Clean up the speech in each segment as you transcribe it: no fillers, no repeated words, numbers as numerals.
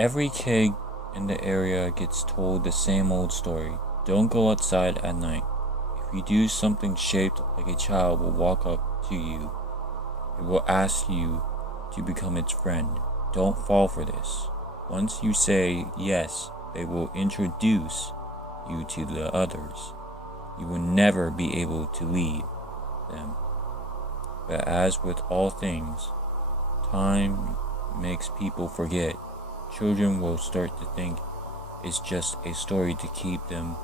Every kid in the area gets told the same old story. Don't go outside at night. If you do, something shaped like a child will walk up to you. It will ask you to become its friend. Don't fall for this. Once you say yes, they will introduce you to the others. You will never be able to leave them. But as with all things, time makes people forget. Children will start to think it's just a story to keep them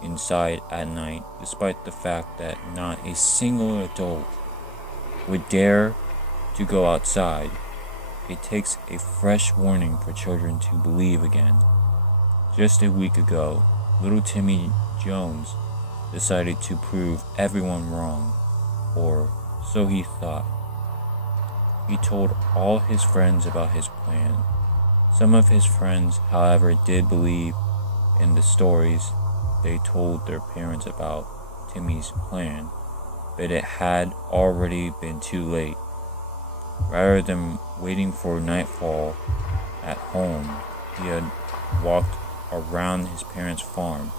inside at night, despite the fact that not a single adult would dare to go outside. It takes a fresh warning for children to believe again. Just a week ago, little Timmy Jones decided to prove everyone wrong, or so he thought. He told all his friends about his plan. Some of his friends, however, did believe in the stories they told their parents about Timmy's plan, but it had already been too late. Rather than waiting for nightfall at home, he had walked around his parents' farm.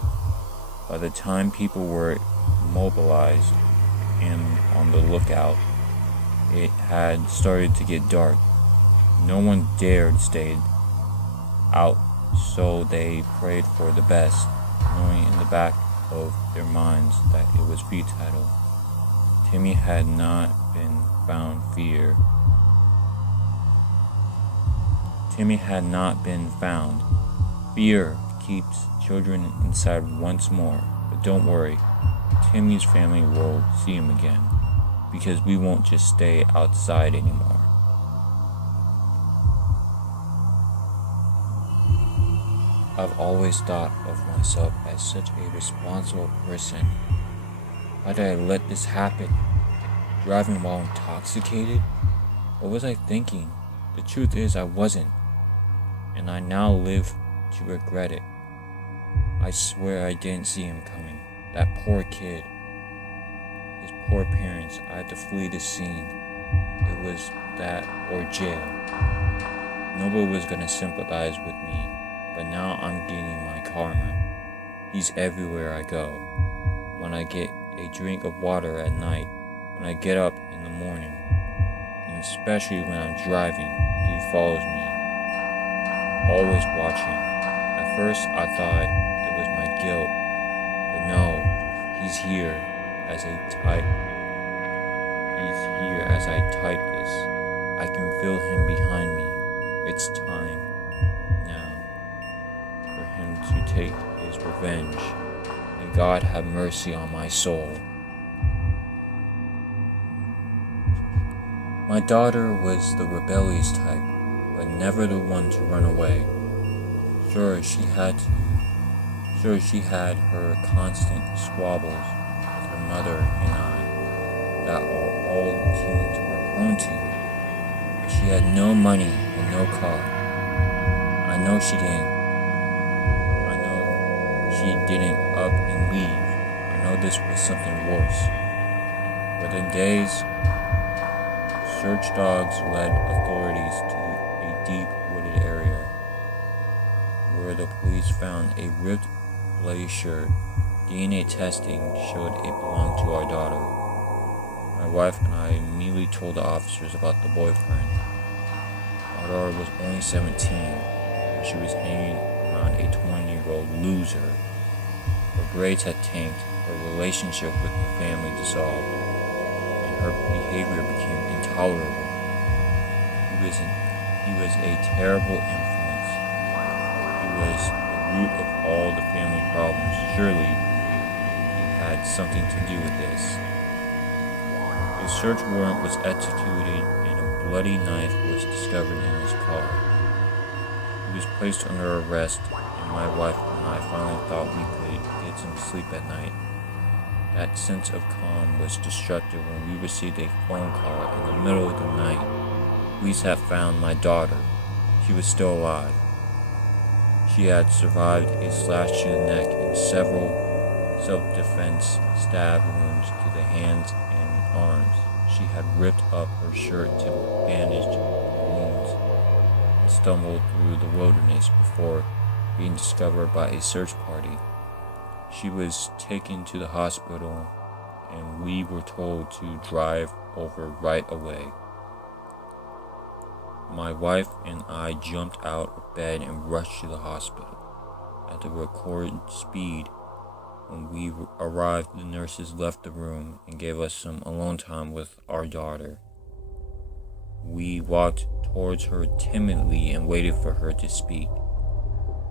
By the time people were mobilized and on the lookout, it had started to get dark. No one dared stay out, so they prayed for the best, knowing in the back of their minds that it was futile. Timmy had not been found. Fear keeps children inside once more, but don't worry, Timmy's family will see him again, because we won't just stay outside anymore. I've always thought of myself as such a responsible person. Why did I let this happen? Driving while intoxicated? What was I thinking? The truth is I wasn't, and I now live to regret it. I swear I didn't see him coming. That poor kid. His poor parents. I had to flee the scene. It was that or jail. Nobody was gonna sympathize with me, but now I'm getting my karma. He's everywhere I go. When I get a drink of water at night, when I get up in the morning, and especially when I'm driving, he follows me, always watching. At first I thought it was my guilt, but no, he's here as I type this. I can feel him behind me. It's time now for him to take his revenge. May God have mercy on my soul. My daughter was the rebellious type, but never the one to run away. Sure, she had her constant squabbles with her mother and I that all teens were prone to. But she had no money and no car. I know she didn't up and leave. I know this was something worse. Within days, search dogs led authorities to a deep wooded area where the police found a ripped, bloody shirt. DNA testing showed it belonged to our daughter. My wife and I immediately told the officers about the boyfriend. Our daughter was only 17, and she was hanging around a 20-year-old loser. Her grades had tanked, her relationship with the family dissolved, and her behavior became intolerable. He was a terrible influence. He was the root of all the family problems. Surely he had something to do with this. A search warrant was executed and a bloody knife was discovered in his car. He was placed under arrest, and my wife and I finally thought we could get some sleep at night. That sense of calm was disrupted when we received a phone call in the middle of the night. Police had found my daughter. She was still alive. She had survived a slash to the neck and several self-defense stab wounds to the hands and arms. She had ripped up her shirt to bandage the wounds and stumbled through the wilderness before being discovered by a search party. She was taken to the hospital, and we were told to drive over right away. My wife and I jumped out of bed and rushed to the hospital. At the record speed, when we arrived, the nurses left the room and gave us some alone time with our daughter. We walked towards her timidly and waited for her to speak.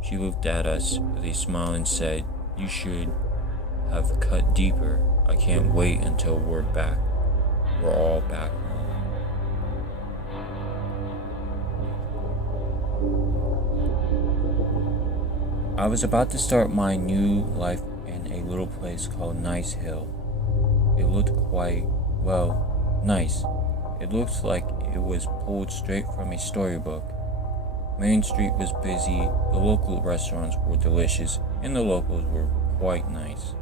She looked at us with a smile and said, "You should have cut deeper. I can't wait until we're all back home." I was about to start my new life in a little place called Nice Hill. It looked quite, nice. It looked like it was pulled straight from a storybook. Main Street was busy, the local restaurants were delicious, and the locals were quite nice.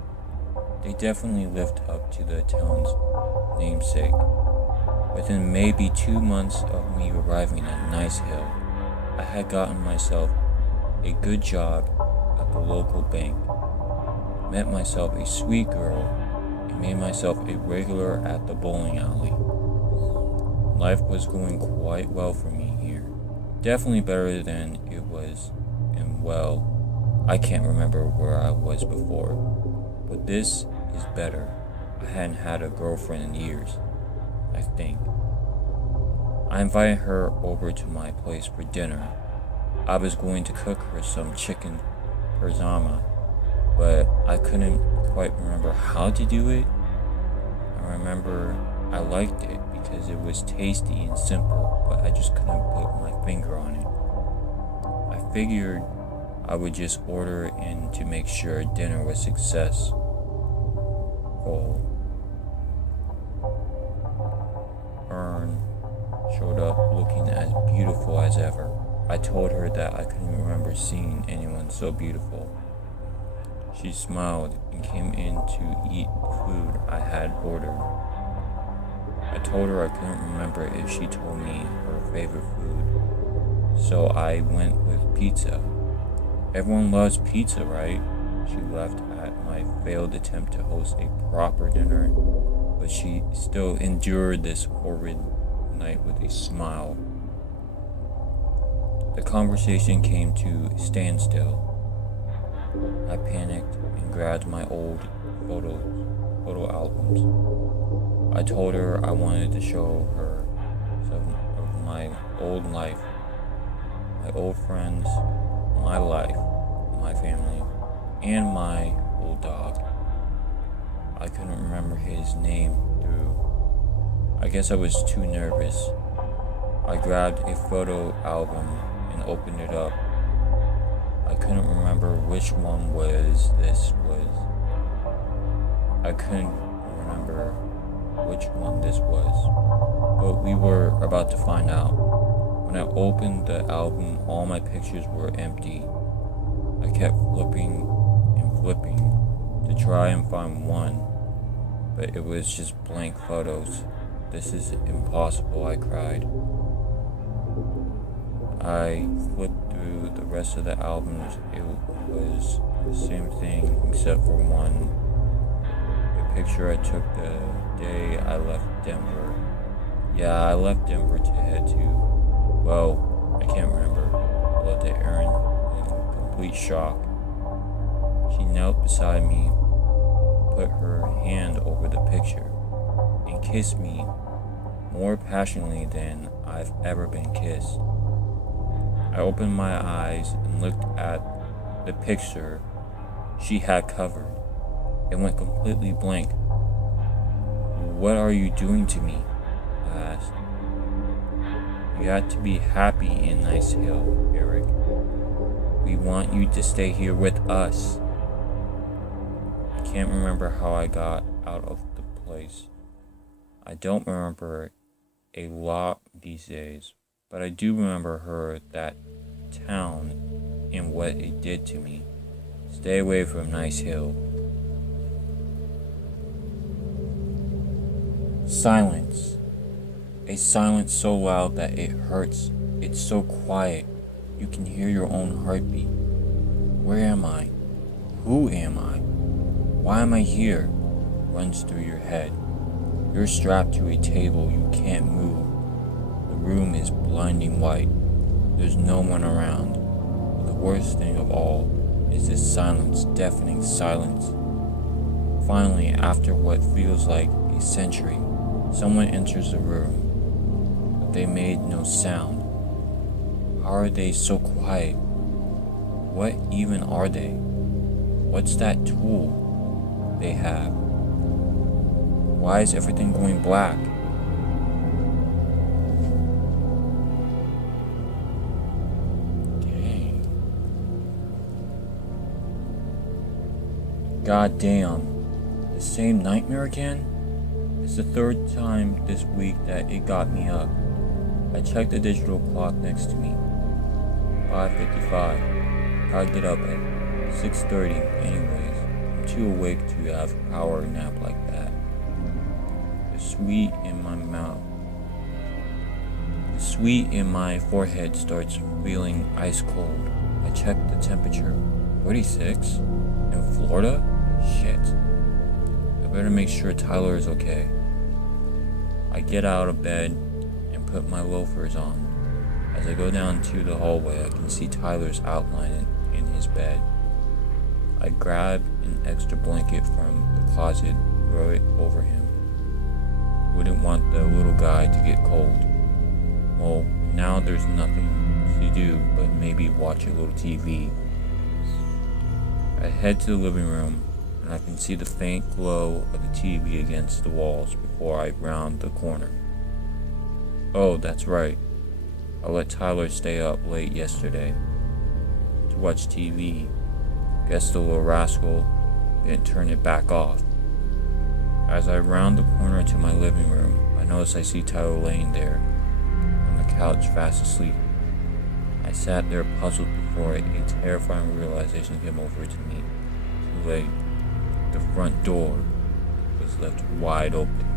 They definitely lived up to the town's namesake. Within maybe 2 months of me arriving at Nice Hill, I had gotten myself a good job at the local bank, met myself a sweet girl, and made myself a regular at the bowling alley. Life was going quite well for me here. Definitely better than it was, and I can't remember where I was before. But this is better. I hadn't had a girlfriend in years, I think. I invited her over to my place for dinner. I was going to cook her some chicken parzama, but I couldn't quite remember how to do it. I remember I liked it because it was tasty and simple, but I just couldn't put my finger on it. I figured I would just order in to make sure dinner was successful. Ern showed up looking as beautiful as ever. I told her that I couldn't remember seeing anyone so beautiful. She smiled and came in to eat the food I had ordered. I told her I couldn't remember if she told me her favorite food, so I went with pizza. Everyone loves pizza, right? She laughed at my failed attempt to host a proper dinner, but she still endured this horrid night with a smile. The conversation came to a standstill. I panicked and grabbed my old photo albums. I told her I wanted to show her some of my old life, my old friends, my life, my family, and my old dog. I couldn't remember his name I guess I was too nervous. I grabbed a photo album and opened it up. I couldn't remember which one this was. I couldn't remember which one this was, but we were about to find out. When I opened the album, all my pictures were empty. I kept flipping and flipping to try and find one, but it was just blank photos. "This is impossible," I cried. I flipped through the rest of the albums. It was the same thing except for one. The picture I took the day I left Denver. Yeah, I left Denver to head to, I can't remember. I looked at Erin in complete shock. She knelt beside me, put her hand over the picture, and kissed me more passionately than I've ever been kissed. I opened my eyes and looked at the picture she had covered. It went completely blank. "What are you doing to me?" I asked. "You have to be happy in Nice Hill, Eric. We want you to stay here with us." I can't remember how I got out of the place. I don't remember a lot these days, but I do remember her, that town, and what it did to me. Stay away from Nice Hill. Silence. A silence so loud that it hurts. It's so quiet. You can hear your own heartbeat. Where am I? Who am I? Why am I here? Runs through your head. You're strapped to a table you can't move. The room is blinding white. There's no one around. But the worst thing of all is this silence, deafening silence. Finally, after what feels like a century, someone enters the room, but they made no sound. How are they so quiet? What even are they? What's that tool they have? Why is everything going black? Dang. God damn. The same nightmare again? It's the third time this week that it got me up. I checked the digital clock next to me. 5:55. Gotta get up at 6:30 anyways. I'm too awake to have a power nap like that. The sweat in my forehead starts feeling ice cold. I check the temperature. 46? In Florida? Shit. I better make sure Tyler is okay. I get out of bed and put my loafers on. As I go down to the hallway, I can see Tyler's outline in his bed. I grab an extra blanket from the closet and throw it over him. Wouldn't want the little guy to get cold. Well, now there's nothing to do but maybe watch a little TV. I head to the living room, and I can see the faint glow of the TV against the walls before I round the corner. Oh, that's right. I let Tyler stay up late yesterday to watch TV. Guess the little rascal didn't turn it back off. As I round the corner to my living room, I notice I see Tyler laying there on the couch fast asleep. I sat there puzzled before a terrifying realization came over to me. Too late. The front door was left wide open.